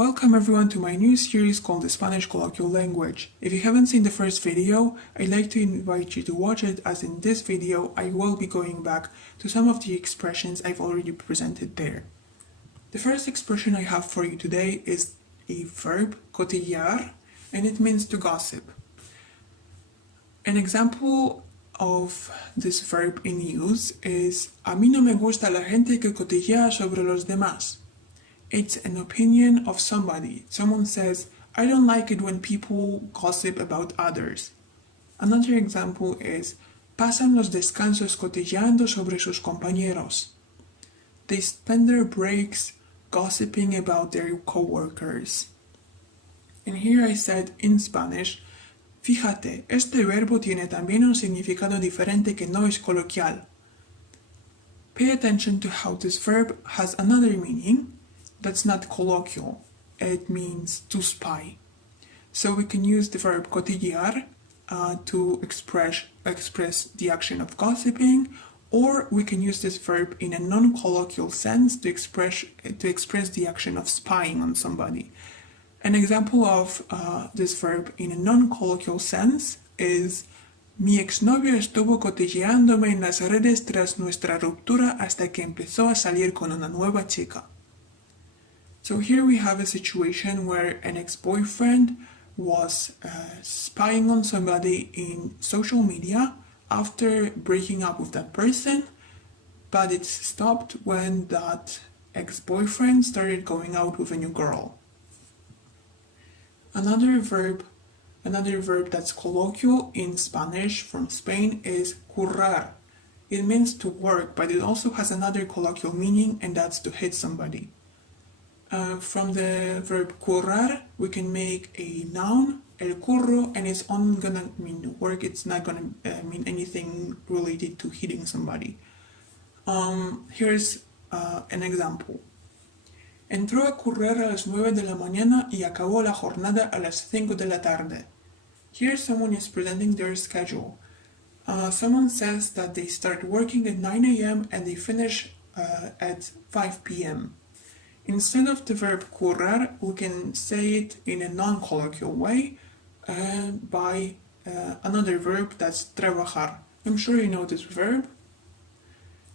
Welcome everyone to my new series called the Spanish Colloquial Language. If you haven't seen the first video, I'd like to invite you to watch it, as in this video I will be going back to some of the expressions I've already presented there. The first expression I have for you today is a verb, Cotijar, and it means to gossip. An example of this verb in use is A mí no me gusta la gente que cotillea sobre los demás. It's an opinion of somebody. Someone says, I don't like it when people gossip about others. Another example is, pasan los descansos cotilleando sobre sus compañeros. They spend their breaks gossiping about their coworkers. And here I said in Spanish, fíjate, este verbo tiene también un significado diferente que no es coloquial. Pay attention to how this verb has another meaning that's not colloquial. It means to spy. So we can use the verb cotijar to express the action of gossiping, or we can use this verb in a non-colloquial sense to express the action of spying on somebody. An example of this verb in a non-colloquial sense is Mi exnovio estuvo cotilleándome en las redes tras nuestra ruptura hasta que empezó a salir con una nueva chica. So here we have a situation where an ex-boyfriend was spying on somebody in social media after breaking up with that person, but it stopped when that ex-boyfriend started going out with a new girl. Another verb that's colloquial in Spanish from Spain is currar. It means to work, but it also has another colloquial meaning, and that's to hit somebody. From the verb currar, we can make a noun, el curro, and it's only gonna mean work. It's not gonna mean anything related to hitting somebody. Here's an example. Entró a currar a las 9 de la mañana y acabó la jornada a las 5 de la tarde. Here someone is presenting their schedule. Someone says that they start working at 9 a.m. and they finish at 5 p.m. Instead of the verb currar, we can say it in a non-colloquial way by another verb, that's trabajar. I'm sure you know this verb.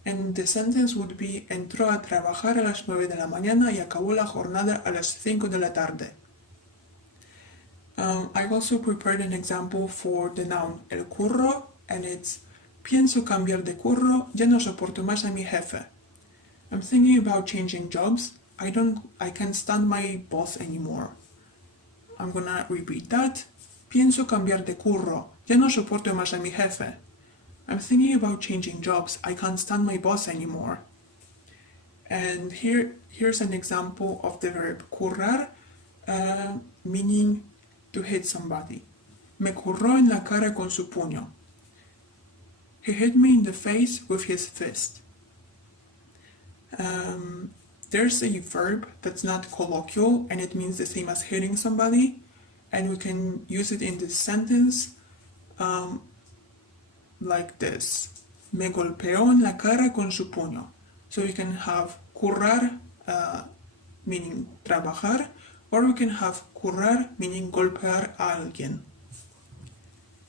And the sentence would be, entró a trabajar a las 9 de la mañana y acabó la jornada a las 5 de la tarde. I've also prepared an example for the noun el curro, and it's, pienso cambiar de curro, ya no soporto más a mi jefe. I'm thinking about changing jobs. I can't stand my boss anymore. I'm gonna repeat that. Pienso cambiar de curro, ya no soporto más a mi jefe. I'm thinking about changing jobs. I can't stand my boss anymore. And here's an example of the verb currar, meaning to hit somebody. Me curró en la cara con su puño. He hit me in the face with his fist. There's a verb that's not colloquial, and it means the same as hitting somebody, and we can use it in this sentence like this. Me golpeó en la cara con su puño. So we can have currar, meaning trabajar, or we can have currar, meaning golpear a alguien.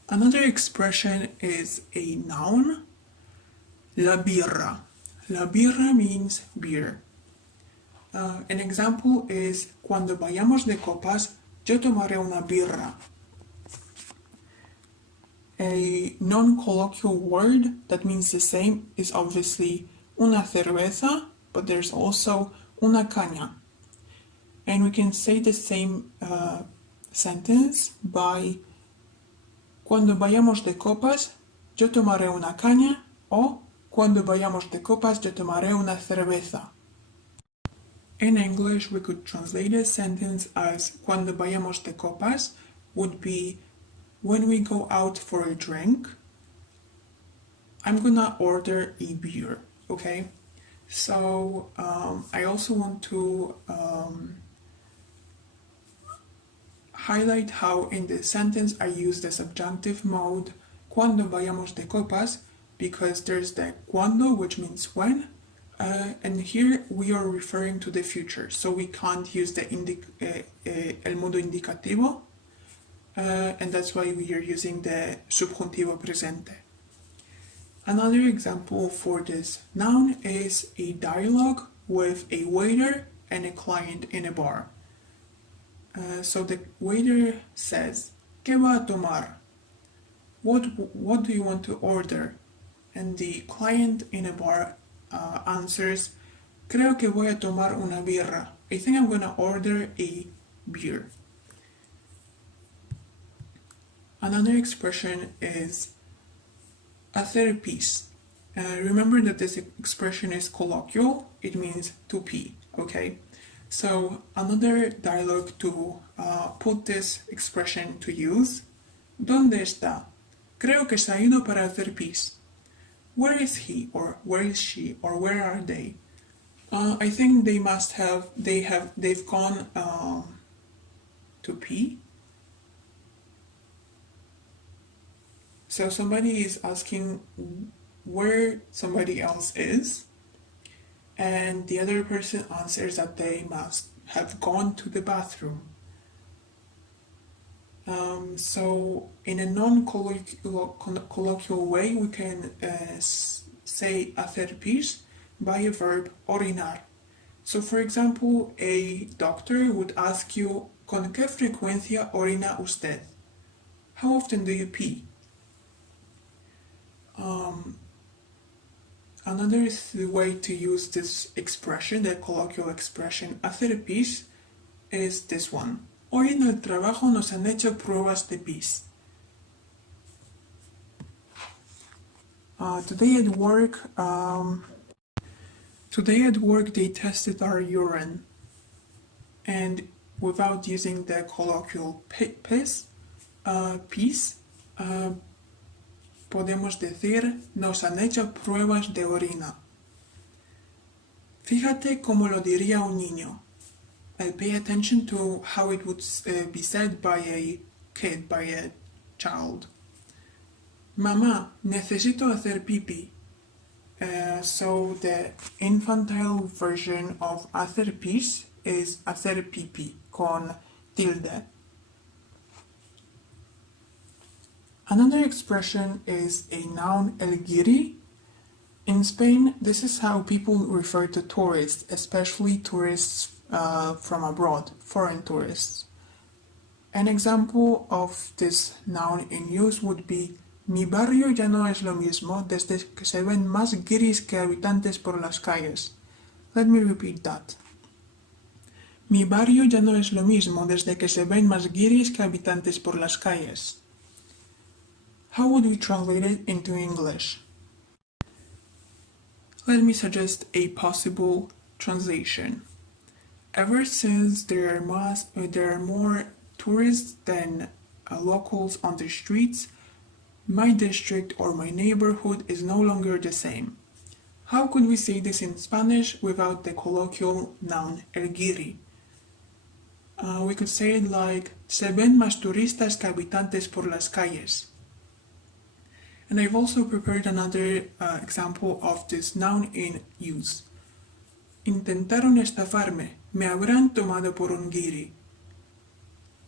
Another expression is a noun, la biera. La biera means beer. An example is, cuando vayamos de copas, yo tomaré una birra. A non-colloquial word that means the same is obviously una cerveza, but there's also una caña. And we can say the same sentence by, cuando vayamos de copas, yo tomaré una caña, o cuando vayamos de copas, yo tomaré una cerveza. In English, we could translate a sentence as cuando vayamos de copas would be when we go out for a drink, I'm gonna order a beer, okay? So I also want to highlight how in this sentence I use the subjunctive mode cuando vayamos de copas, because there's the cuando, which means when, And here we are referring to the future, so we can't use the el modo indicativo, and that's why we are using the subjuntivo presente. Another example for this noun is a dialogue with a waiter and a client in a bar. So the waiter says, ¿Qué va a tomar? What do you want to order? And the client in a bar answers, Creo que voy a tomar una birra. I think I'm gonna order a beer. Another expression is hacer pis. Remember that this expression is colloquial, it means to pee, okay? So another dialogue to put this expression to use, ¿Dónde está? Creo que se ha ido para hacer pis. Where is he, or where is she, or where are they? I think they've gone to pee. So somebody is asking where somebody else is, and the other person answers that they must have gone to the bathroom. So in a non-colloquial way, we can say hacer pis by a verb orinar. So for example, a doctor would ask you, ¿Con qué frecuencia orina usted? How often do you pee? Another way to use this expression, the colloquial expression hacer pis, is this one. Hoy en el trabajo nos han hecho pruebas de pis. Today at work they tested our urine, and without using the colloquial pis, podemos decir nos han hecho pruebas de orina. Fíjate cómo lo diría un niño. Pay attention to how it would be said by a kid, by a child. Mamá, necesito hacer pipí. So the infantile version of hacer pis is hacer pipí con tilde. Another expression is a noun el guiri. In Spain, this is how people refer to tourists, especially tourists from abroad, foreign tourists. An example of this noun in use would be Mi barrio ya no es lo mismo desde que se ven más guiris que habitantes por las calles. Let me repeat that. Mi barrio ya no es lo mismo desde que se ven más guiris que habitantes por las calles. How would we translate it into English? Let me suggest a possible translation. Ever since there are more tourists than locals on the streets, my district or my neighborhood is no longer the same. How could we say this in Spanish without the colloquial noun el guiri? We could say it like, se ven más turistas que habitantes por las calles. And I've also prepared another example of this noun in use. Intentaron estafarme, me habrán tomado por un guiri.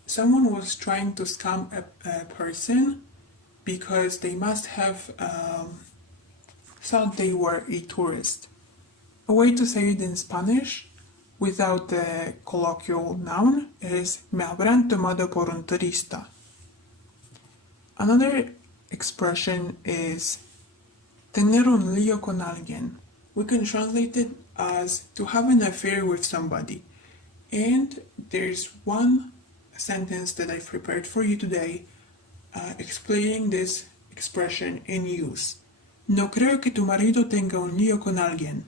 Someone was trying to scam a person because they must have thought they were a tourist. A way to say it in Spanish without the colloquial noun is me habrán tomado por un turista. Another expression is tener un lío con alguien. We can translate it as to have an affair with somebody. And there's one sentence that I've prepared for you today explaining this expression in use. No creo que tu marido tenga un lío con alguien.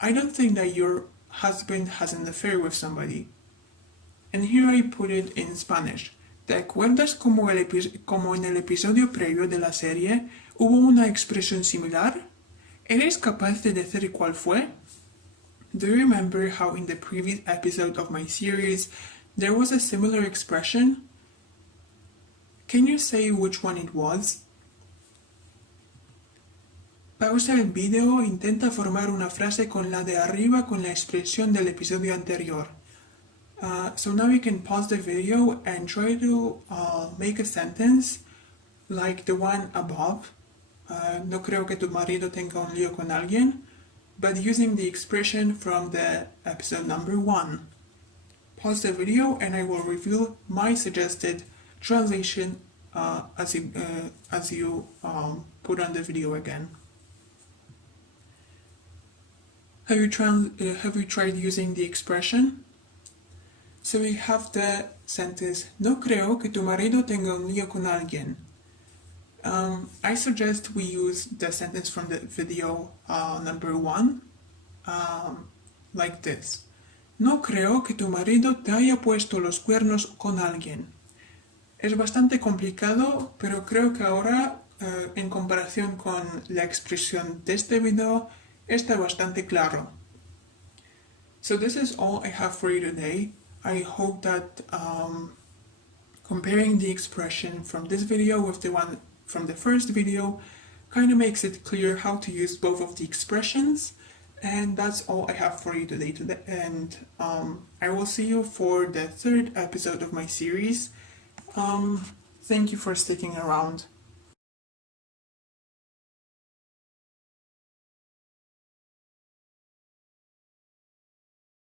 I don't think that your husband has an affair with somebody. And here I put it in Spanish. ¿Te acuerdas como en el episodio previo de la serie hubo una expresión similar? ¿Eres capaz de decir cuál fue? Do you remember how in the previous episode of my series there was a similar expression? Can you say which one it was? Pausa el video e intenta formar una frase con la de arriba con la expresión del episodio anterior. So now you can pause the video and try to make a sentence like the one above. No creo que tu marido tenga un lío con alguien, but using the expression from the episode number 1. Pause the video and I will reveal my suggested translation as you put on the video again. Have you tried using the expression? So we have the sentence, no creo que tu marido tenga un lío con alguien. I suggest we use the sentence from the video number 1 like this. No creo que tu marido te haya puesto los cuernos con alguien. Es bastante complicado, pero creo que ahora, en comparación con la expresión de este video, está bastante claro. So this is all I have for you today. I hope that comparing the expression from this video with the one from the first video kind of makes it clear how to use both of the expressions. And that's all I have for you today. And I will see you for the third episode of my series. Thank you for sticking around.